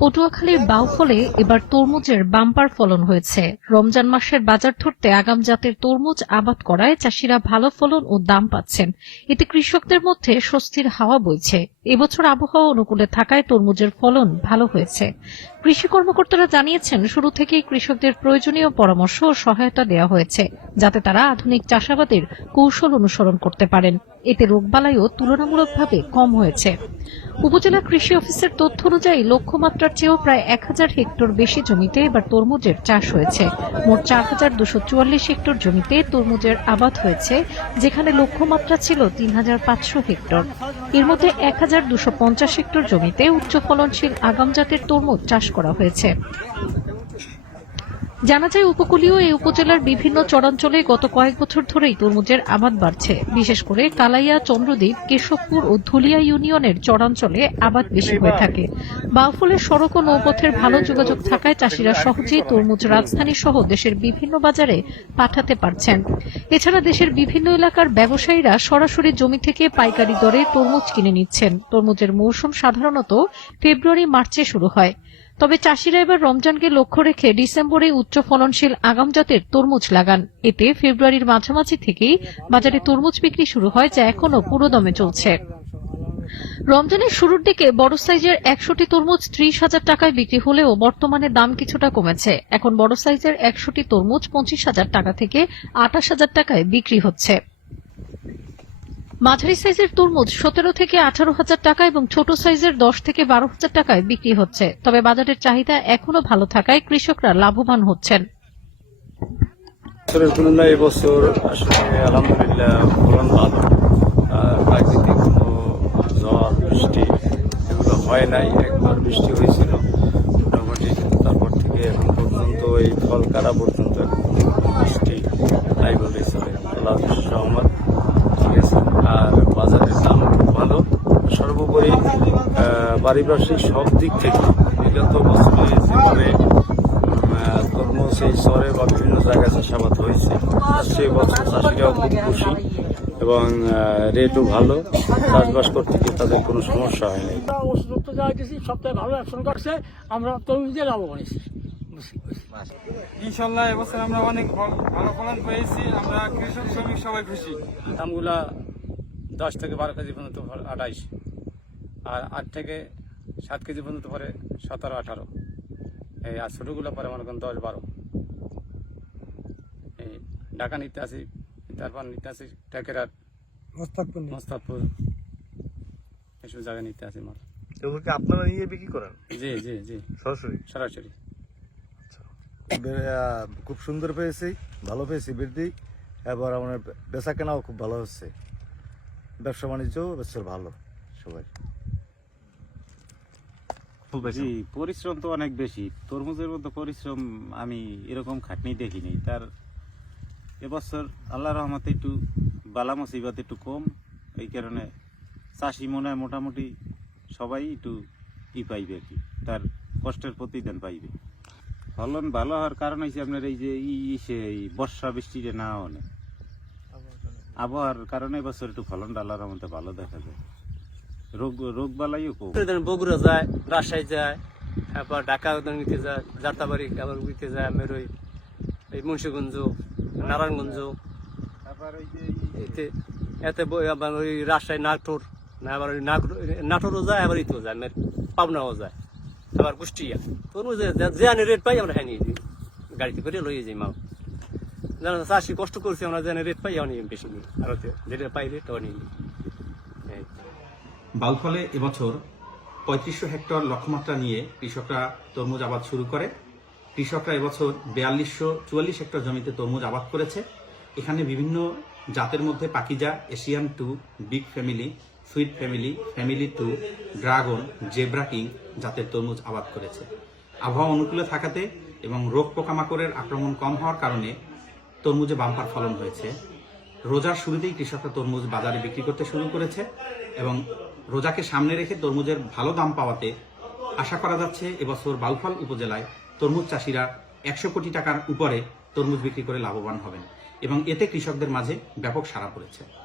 পটুয়াখালীর বাউফলে এবার তরমুজের বাম্পার ফলন হয়েছে। রমজান মাসের বাজার ধরতে আগাম জাতের তরমুজ আবাদ করায় চাষিরা ভালো ফলন ও দাম পাচ্ছেন। এতে কৃষকদের মধ্যে স্বস্তির হাওয়া বইছে। এবছর আবহাওয়া অনুকূলে থাকায় তরমুজের ফলন ভালো হয়েছে। কৃষি কর্মকর্তারা জানিয়েছেন, শুরু থেকেই কৃষকদের প্রয়োজনীয় পরামর্শ ও সহায়তা দেওয়া হয়েছে, যাতে তারা আধুনিক চাষাবাদের কৌশল অনুসরণ করতে পারেন। এতে রোগবালাইও তুলনামূলকভাবে কম হয়েছে। উপজেলা কৃষি অফিসের তথ্য অনুযায়ী লক্ষ্যমাত্রার চেয়েও প্রায় এক হাজার হেক্টর বেশি জমিতে এবার তরমুজের চাষ হয়েছে। মোট চার হাজার দুশো চুয়াল্লিশ হেক্টর জমিতে তরমুজের আবাদ হয়েছে, যেখানে লক্ষ্যমাত্রা ছিল তিন হাজার পাঁচশো হেক্টর। এর মধ্যে এক হাজার দুশো পঞ্চাশ হেক্টর জমিতে উচ্চ ফলনশীল আগাম জাতের তরমুজ চাষ করা হয়েছে। জানা যায়, উপকূলীয় এই উপজেলার বিভিন্ন চরাঞ্চলে গত কয়েক বছর ধরেই তরমুজের আবাদ বাড়ছে। বিশেষ করে কালাইয়া, চন্দ্রদ্বীপ, কেশবপুর ও ধুলিয়া ইউনিয়নের চরাঞ্চলে আবাদ বেশি হয়ে থাকে। বাউফলের সড়ক ও নৌপথের ভালো যোগাযোগ থাকায় চাষিরা সহজেই তরমুজ রাজধানী সহ দেশের বিভিন্ন বাজারে পাঠাতে পারছেন। এছাড়া দেশের বিভিন্ন এলাকার ব্যবসায়ীরা সরাসরি জমি থেকে পাইকারি দরে তরমুজ কিনে নিচ্ছেন। তরমুজের মৌসুম সাধারণত ফেব্রুয়ারি, মার্চে শুরু হয়। তবে চাষিরা এবার রমজানকে লক্ষ্য রেখে ডিসেম্বরে উচ্চ ফলনশীল আগাম জাতের তরমুজ লাগান। এতে ফেব্রুয়ারির মাঝামাঝি থেকেই বাজারে তরমুজ বিক্রি শুরু হয়, যা এখনও পুরোদমে চলছে। রমজানের শুরুর দিকে বড় সাইজের একশোটি তরমুজ ত্রিশ হাজার টাকায় বিক্রি হলেও বর্তমানে দাম কিছুটা কমেছে। এখন বড় সাইজের একশোটি তরমুজ পঁচিশ হাজার টাকা থেকে আঠাশ হাজার টাকায় বিক্রি হচ্ছে। মাঝারি সাইজের তরমুজ সতেরো থেকে আঠারো হাজার টাকা এবং ছোট সাইজের দশ থেকে বারো হাজার টাকায় বিক্রি হচ্ছে। তবে বাজারের চাহিদা এখনও ভালো থাকায় কৃষকরা লাভবান হচ্ছেন। এবছর আসলে আলহামদুলিল্লাহ ফলন ভালো। প্রাকৃতিক কোনো ঝড় বৃষ্টি এগুলো হয় নাই। একবার বৃষ্টি হয়েছিল মোটামুটি, তারপর থেকে এখন পর্যন্ত এই ফল কাটা পর্যন্ত বৃষ্টি নাই বলেই চলে। আল্লাহ সহমত ঠিক আছে আর বাজারের দাম খুব ভালো আহ, পারিপার্শ্বিক সব দিক থেকে। বিগত বছরে যেভাবে তরমুজ এই শহরে বা বিভিন্ন জায়গায় চাষাবাদ হয়েছে। সে বছর চাষিরাও খুব খুশি এবং রেটও ভালো। চাষবাস করতে গিয়ে তাদের কোনো সমস্যা হয়নি আমরা ওষুধ যা দিয়েছি সবথেকে ভালো অ্যাকশন করছে আমরা তরমুজে লাভবান হয়েছি ইনশাল্লাহ এবছর আমরা অনেক ভালো ফলন পেয়েছি আমরা কৃষক শ্রমিক সবাই খুশি। দামগুলা দশ থেকে বারো কেজি পর্যন্ত আঠাইশ আর আট থেকে সাত কেজি পর্যন্ত পরে সতেরো আঠারো। এই আর ছোটোগুলো পরে মনে করেন দশ বারো। এই ঢাকা নিতে আসি তারপর নিতে আসি টেকেরার মোস্তাদপুর এসব জায়গায় নিতে আসি মাল। এগুলোকে আপনারা নিয়ে বিক্রি করেন? জি জি জি। সরাসরি? সরাসরি। খুব সুন্দর পেয়েছি ভালো পেয়েছি বৃদ্ধি। এবার আমার বেচা কেনাও খুব ভালো হচ্ছে। ব্যবসা বাণিজ্য বেশ ভালো সবাই। পরিশ্রম তো অনেক বেশি। তরমুজের মধ্যে পরিশ্রম আমি এরকম খাটনি দেখিনি। তার এবছর আল্লাহ রহমতে একটু বালা মুসিবত একটু কম এই কারণে চাষি মনে হয় মোটামুটি সবাই একটু ই পাইবে আর কি তার কষ্টের প্রতিদান পাইবে। ফলন ভালো হওয়ার কারণ হয়েছে আপনার এই যে ই সে এই বর্ষা বৃষ্টিতে না হলে। আবহাওয়ার কারণে। এবছর একটু ফলনটা আল্লাহ রহমতে ভালো দেখা যায়। রোগ রোগ বালাইও কম বগুড়া যায় রাজশাহী যায় তারপর ঢাকা নিতে যায় যাত্রাবাড়ি আবার নিতে যায় আমার ওই এই মুন্সিগঞ্জ নারায়ণগঞ্জ। এতে এতে আবার ওই রাজশাহী নাটোর আবার ওই নাটোরও যায় আবার ইতেও যায় আমার পাবনাও যায় আবার কুষ্টিয়া। তোর যে আনে রেট পাই আমরা হ্যাঁ গাড়িতে করে লইয়ে যাই মাল। জানো চাষি কষ্ট করছি আমরা যেন রেট পাই অনেক বেশি নিই। আর ওতে যেটা পাই রেট নিই। এই বাউফলে এবছর পঁয়ত্রিশশো হেক্টর লক্ষ্যমাত্রা নিয়ে কৃষকরা তরমুজ আবাদ শুরু করে। কৃষকরা এবছর বিয়াল্লিশশো চুয়াল্লিশ হেক্টর জমিতে তরমুজ আবাদ করেছে। এখানে বিভিন্ন জাতের মধ্যে Pakiza, Asian two, big family, sweet family family two, dragon, zebra king জাতের তরমুজ আবাদ করেছে। আবহাওয়া অনুকূলে থাকাতে এবং রোগ পোকামাকড়ের আক্রমণ কম হওয়ার কারণে তরমুজে বাম্পার ফলন হয়েছে। রোজার শুরুতেই কৃষকরা তরমুজ বাজারে বিক্রি করতে শুরু করেছে এবং রোজাকে সামনে রেখে তরমুজের ভালো দাম পাওয়াতে আশা করা যাচ্ছে এবছর বাউফল উপজেলায় তরমুজ চাষিরা একশো কোটি টাকার উপরে তরমুজ বিক্রি করে লাভবান হবেন এবং এতে কৃষকদের মাঝে ব্যাপক সাড়া পড়েছে।